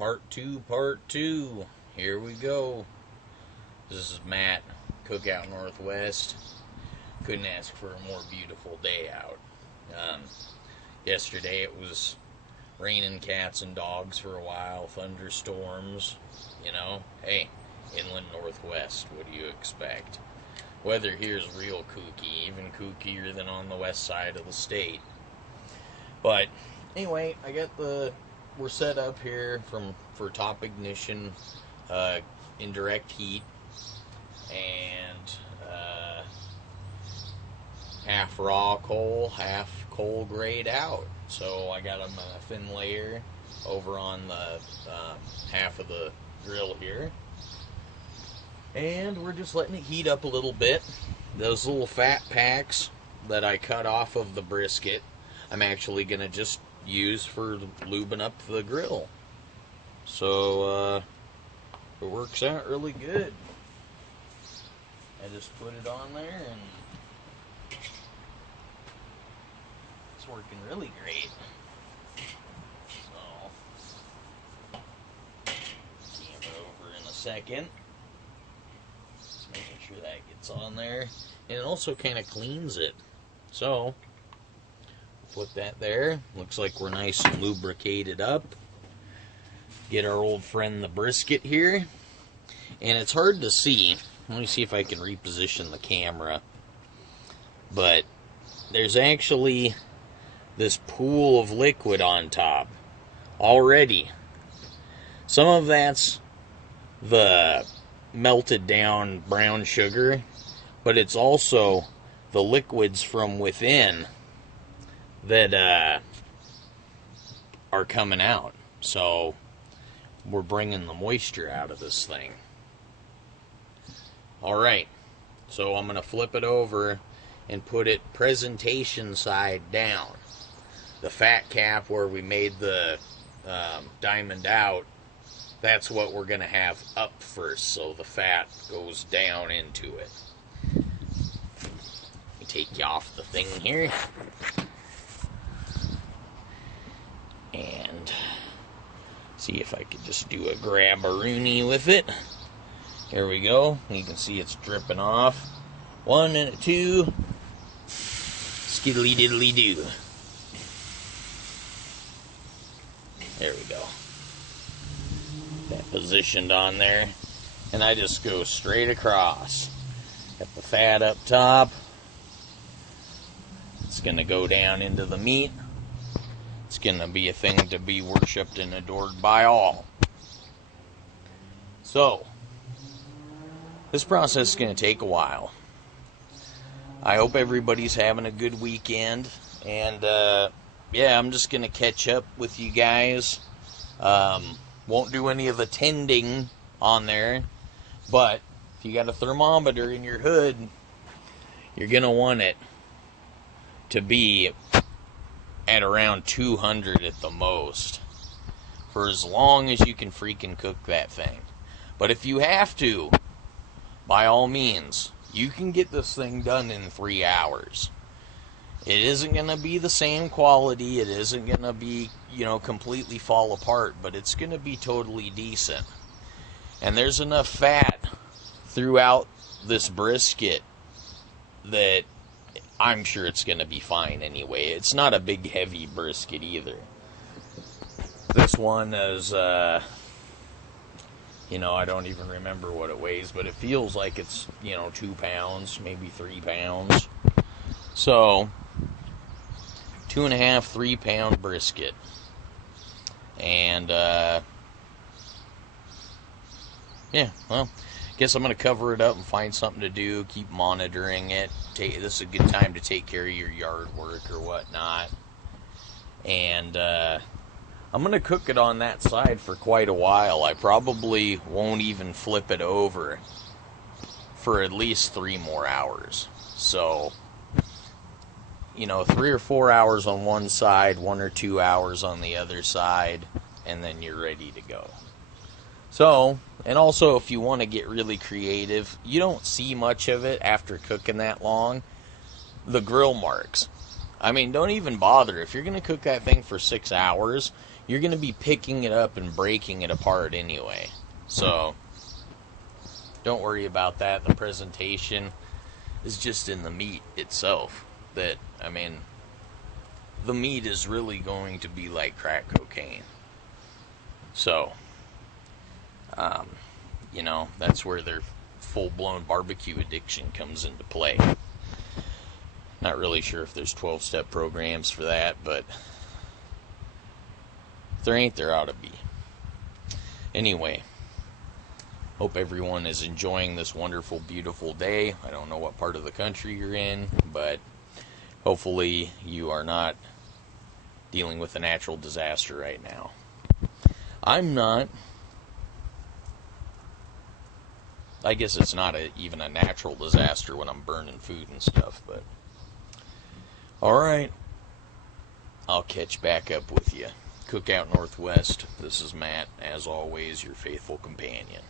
Part two. Here we go. This is Matt, COOKOUT Northwest. Couldn't ask for a more beautiful day out. Yesterday it was raining cats and dogs for a while, thunderstorms, Hey, inland Northwest, what do you expect? Weather here is real kooky, even kookier than on the west side of the state. But anyway, we're set up here for top ignition, indirect heat, and half raw coal, half coal grayed out. So I got them a thin layer over on the half of the grill here. And we're just letting it heat up a little bit. Those little fat packs that I cut off of the brisket, I'm actually going to just use for lubing up the grill. So it works out really good. I just put it on there and it's working really great. So, camera over in a second. Just making sure that gets on there. And it also kind of cleans it. So, put that there. Looks like we're nice and lubricated up. Get our old friend the brisket here. And it's hard to see. Let me see if I can reposition the camera. But there's actually this pool of liquid on top already. Some of that's the melted down brown sugar, but it's also the liquids from within that are coming out. So we're bringing the moisture out of this thing. Alright, so I'm going to flip it over and put it presentation side down. The fat cap where we made the diamond out, that's what we're going to have up first, so the fat goes down into it. Let me take you off the thing here. And see if I could just do a grab-a-rooney with it. There we go. You can see it's dripping off. 1 and a 2. Skiddly diddly do. There we go. That positioned on there. And I just go straight across. Got the fat up top. It's going to go down into the meat. It's going to be a thing to be worshipped and adored by all. So, this process is going to take a while. I hope everybody's having a good weekend. And, yeah, I'm just going to catch up with you guys. Won't do any of the tending on there. But if you got a thermometer in your hood, you're going to want it to be at around 200 at the most. For as long as you can freaking cook that thing. But if you have to, by all means, you can get this thing done in 3 hours. It isn't going to be the same quality. It isn't going to be, completely fall apart. But it's going to be totally decent. And there's enough fat throughout this brisket that I'm sure it's going to be fine anyway. It's not a big, heavy brisket either. This one is, I don't even remember what it weighs, but it feels like it's, 2 pounds, maybe 3 pounds. So, 2.5, 3 pound brisket. And, yeah, well, guess I'm going to cover it up and find something to do, keep monitoring it. This is a good time to take care of your yard work or whatnot. And, I'm going to cook it on that side for quite a while. I probably won't even flip it over for at least 3 more hours. So, 3 or 4 hours on one side, 1 or 2 hours on the other side, and then you're ready to go. So, and also if you want to get really creative, you don't see much of it after cooking that long. The grill marks. I mean, don't even bother. If you're going to cook that thing for 6 hours, you're going to be picking it up and breaking it apart anyway. So don't worry about that. The presentation is just in the meat itself. That, I mean, the meat is really going to be like crack cocaine. So, you know, that's where their full-blown barbecue addiction comes into play. Not really sure if there's 12-step programs for that, but if there ain't, there ought to be. Anyway, hope everyone is enjoying this wonderful, beautiful day. I don't know what part of the country you're in, but hopefully you are not dealing with a natural disaster right now. I'm not. I guess it's not even a natural disaster when I'm burning food and stuff, but alright. I'll catch back up with you. Cookout Northwest, this is Matt, as always, your faithful companion.